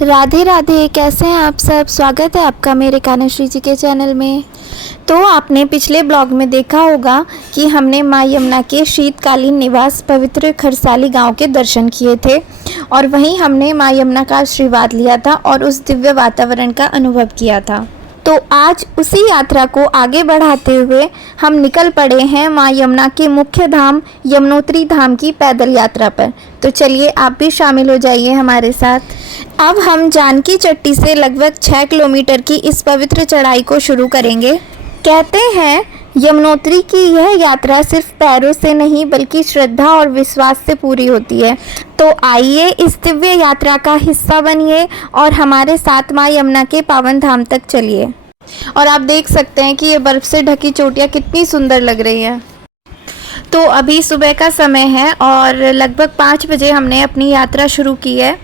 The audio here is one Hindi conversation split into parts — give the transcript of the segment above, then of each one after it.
राधे राधे। कैसे हैं आप सब? स्वागत है आपका मेरे कान्हाश्री जी के चैनल में। तो आपने पिछले ब्लॉग में देखा होगा कि हमने माँ यमुना के शीतकालीन निवास पवित्र खरसाली गांव के दर्शन किए थे और वहीं हमने माँ यमुना का आशीर्वाद लिया था और उस दिव्य वातावरण का अनुभव किया था। तो आज उसी यात्रा को आगे बढ़ाते हुए हम निकल पड़े हैं माँ यमुना के मुख्य धाम यमुनोत्री धाम की पैदल यात्रा पर। तो चलिए आप भी शामिल हो जाइए हमारे साथ। अब हम जानकी चट्टी से लगभग 6 किलोमीटर की इस पवित्र चढ़ाई को शुरू करेंगे। कहते हैं यमुनोत्री की यह यात्रा सिर्फ पैरों से नहीं बल्कि श्रद्धा और विश्वास से पूरी होती है। तो आइए इस दिव्य यात्रा का हिस्सा बनिए और हमारे साथ माँ यमुना के पावन धाम तक चलिए। और आप देख सकते हैं कि ये बर्फ से ढकी चोटियाँ कितनी सुंदर लग रही है। तो अभी सुबह का समय है और लगभग 5 बजे हमने अपनी यात्रा शुरू की है।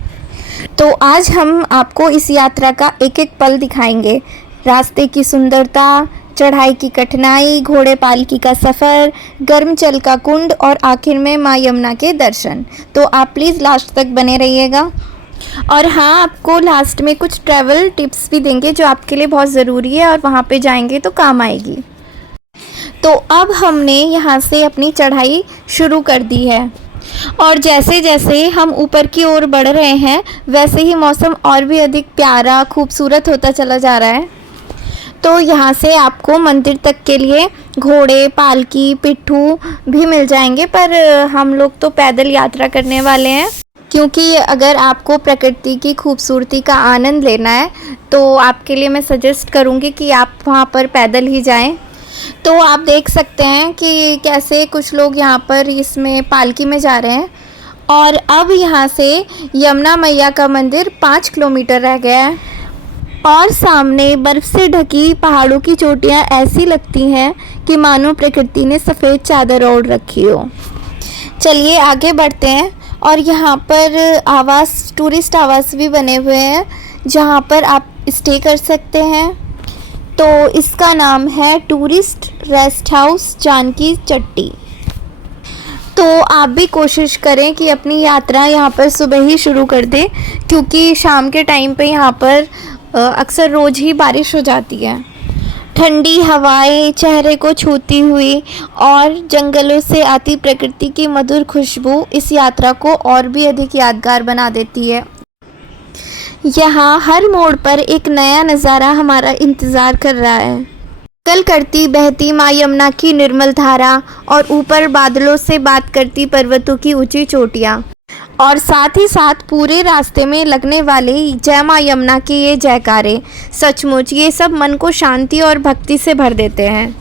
तो आज हम आपको इस यात्रा का एक एक पल दिखाएंगे। रास्ते की सुंदरता, चढ़ाई की कठिनाई, घोड़े पालकी का सफ़र, गर्म जल का कुंड और आखिर में माँ यमुना के दर्शन। तो आप प्लीज़ लास्ट तक बने रहिएगा। और हाँ, आपको लास्ट में कुछ ट्रैवल टिप्स भी देंगे जो आपके लिए बहुत ज़रूरी है और वहाँ पे जाएंगे तो काम आएगी। तो अब हमने यहाँ से अपनी चढ़ाई शुरू कर दी है और जैसे जैसे हम ऊपर की ओर बढ़ रहे हैं वैसे ही मौसम और भी अधिक प्यारा खूबसूरत होता चला जा रहा है। तो यहाँ से आपको मंदिर तक के लिए घोड़े, पालकी, पिट्ठू भी मिल जाएंगे, पर हम लोग तो पैदल यात्रा करने वाले हैं क्योंकि अगर आपको प्रकृति की खूबसूरती का आनंद लेना है तो आपके लिए मैं सजेस्ट करूँगी कि आप वहाँ पर पैदल ही जाएं। तो आप देख सकते हैं कि कैसे कुछ लोग यहाँ पर इसमें पालकी में जा रहे हैं। और अब यहाँ से यमुना मैया का मंदिर 5 किलोमीटर रह गया है और सामने बर्फ़ से ढकी पहाड़ों की चोटियाँ ऐसी लगती हैं कि मानो प्रकृति ने सफ़ेद चादर ओढ़ रखी हो। चलिए आगे बढ़ते हैं। और यहाँ पर आवास, टूरिस्ट आवास भी बने हुए हैं जहाँ पर आप स्टे कर सकते हैं। तो इसका नाम है टूरिस्ट रेस्ट हाउस जानकी चट्टी। तो आप भी कोशिश करें कि अपनी यात्रा यहाँ पर सुबह ही शुरू कर दें क्योंकि शाम के टाइम पे यहाँ पर अक्सर रोज़ ही बारिश हो जाती है। ठंडी हवाएं चेहरे को छूती हुई और जंगलों से आती प्रकृति की मधुर खुशबू इस यात्रा को और भी अधिक यादगार बना देती है। यहाँ हर मोड़ पर एक नया नज़ारा हमारा इंतज़ार कर रहा है। कल करती बहती माँ यमुना की निर्मल धारा और ऊपर बादलों से बात करती पर्वतों की ऊंची चोटियाँ और साथ ही साथ पूरे रास्ते में लगने वाले जय माँ यमुना के ये जयकारे, सचमुच ये सब मन को शांति और भक्ति से भर देते हैं।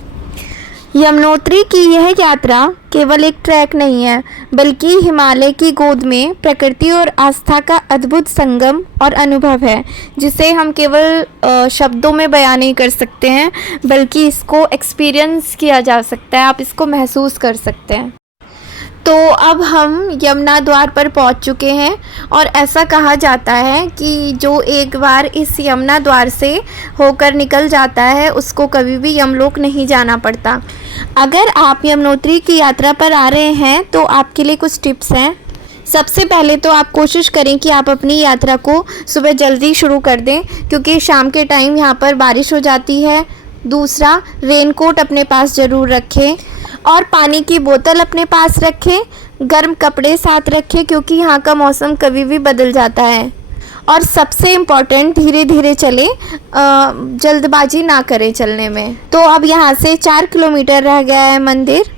यमुनोत्री की यह यात्रा केवल एक ट्रैक नहीं है बल्कि हिमालय की गोद में प्रकृति और आस्था का अद्भुत संगम और अनुभव है जिसे हम केवल शब्दों में बयान नहीं कर सकते हैं बल्कि इसको एक्सपीरियंस किया जा सकता है, आप इसको महसूस कर सकते हैं। तो अब हम यमुना द्वार पर पहुंच चुके हैं और ऐसा कहा जाता है कि जो एक बार इस यमुना द्वार से होकर निकल जाता है उसको कभी भी यमलोक नहीं जाना पड़ता। अगर आप यमुनोत्री की यात्रा पर आ रहे हैं तो आपके लिए कुछ टिप्स हैं। सबसे पहले तो आप कोशिश करें कि आप अपनी यात्रा को सुबह जल्दी शुरू कर दें क्योंकि शाम के टाइम यहाँ पर बारिश हो जाती है। दूसरा, रेनकोट अपने पास ज़रूर रखें और पानी की बोतल अपने पास रखें। गर्म कपड़े साथ रखें क्योंकि यहाँ का मौसम कभी भी बदल जाता है। और सबसे इम्पॉर्टेंट, धीरे धीरे चलें, जल्दबाजी ना करें चलने में। तो अब यहाँ से 4 किलोमीटर रह गया है मंदिर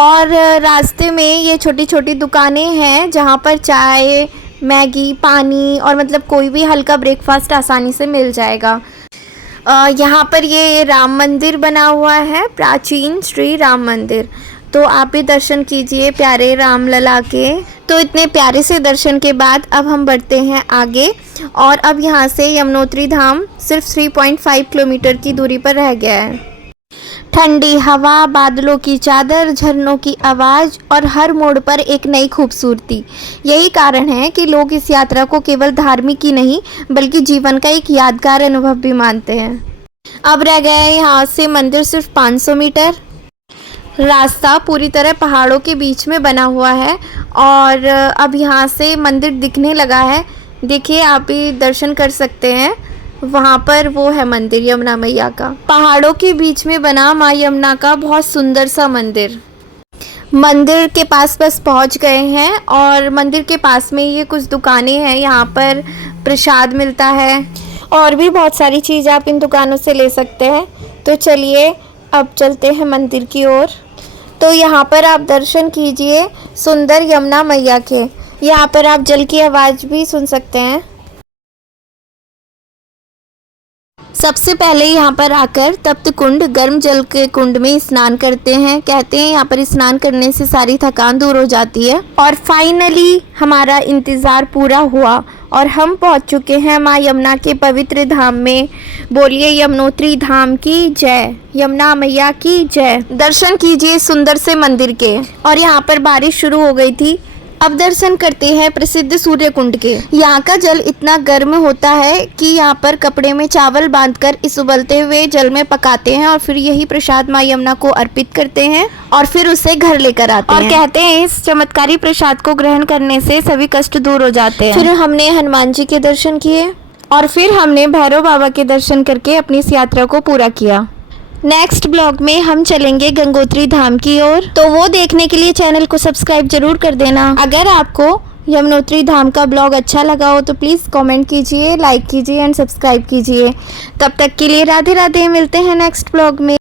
और रास्ते में ये छोटी छोटी दुकानें हैं जहाँ पर चाय, मैगी, पानी और मतलब कोई भी हल्का ब्रेकफास्ट आसानी से मिल जाएगा। यहाँ पर ये राम मंदिर बना हुआ है, प्राचीन श्री राम मंदिर। तो आप भी दर्शन कीजिए प्यारे राम लला के। तो इतने प्यारे से दर्शन के बाद अब हम बढ़ते हैं आगे और अब यहाँ से यमुनोत्री धाम सिर्फ 3.5 किलोमीटर की दूरी पर रह गया है। ठंडी हवा, बादलों की चादर, झरनों की आवाज़ और हर मोड़ पर एक नई खूबसूरती, यही कारण है कि लोग इस यात्रा को केवल धार्मिक ही नहीं बल्कि जीवन का एक यादगार अनुभव भी मानते हैं। अब रह गया है यहाँ से मंदिर सिर्फ 500 मीटर। रास्ता पूरी तरह पहाड़ों के बीच में बना हुआ है और अब यहाँ से मंदिर दिखने लगा है। देखिए, आप भी दर्शन कर सकते हैं। वहाँ पर वो है मंदिर यमुना मैया का, पहाड़ों के बीच में बना माँ यमुना का बहुत सुंदर सा मंदिर। मंदिर के पास बस पहुँच गए हैं और मंदिर के पास में ये कुछ दुकानें हैं। यहाँ पर प्रसाद मिलता है और भी बहुत सारी चीज़ आप इन दुकानों से ले सकते हैं। तो चलिए अब चलते हैं मंदिर की ओर। तो यहाँ पर आप दर्शन कीजिए सुंदर यमुना मैया के। यहाँ पर आप जल की आवाज़ भी सुन सकते हैं। सबसे पहले यहाँ पर आकर तप्त कुंड गर्म जल के कुंड में स्नान करते हैं। कहते हैं यहाँ पर स्नान करने से सारी थकान दूर हो जाती है। और फाइनली हमारा इंतज़ार पूरा हुआ और हम पहुँच चुके हैं माँ यमुना के पवित्र धाम में। बोलिए यमुनोत्री धाम की जय, यमुना मैया की जय। दर्शन कीजिए सुंदर से मंदिर के। और यहाँ पर बारिश शुरू हो गई थी। अब दर्शन करते हैं प्रसिद्ध सूर्य कुंड के। यहाँ का जल इतना गर्म होता है कि यहाँ पर कपड़े में चावल बांधकर इस उबलते हुए जल में पकाते हैं और फिर यही प्रसाद माँ यमुना को अर्पित करते हैं और फिर उसे घर लेकर आते हैं। और कहते हैं इस चमत्कारी प्रसाद को ग्रहण करने से सभी कष्ट दूर हो जाते हैं। फिर हमने हनुमान जी के दर्शन किए और फिर हमने भैरव बाबा के दर्शन करके अपनी इस यात्रा को पूरा किया। नेक्स्ट ब्लॉग में हम चलेंगे गंगोत्री धाम की ओर, तो वो देखने के लिए चैनल को सब्सक्राइब जरूर कर देना। अगर आपको यमुनोत्री धाम का ब्लॉग अच्छा लगा हो तो प्लीज़ कमेंट कीजिए, लाइक कीजिए एंड सब्सक्राइब कीजिए। तब तक के लिए राधे राधे, मिलते हैं नेक्स्ट ब्लॉग में।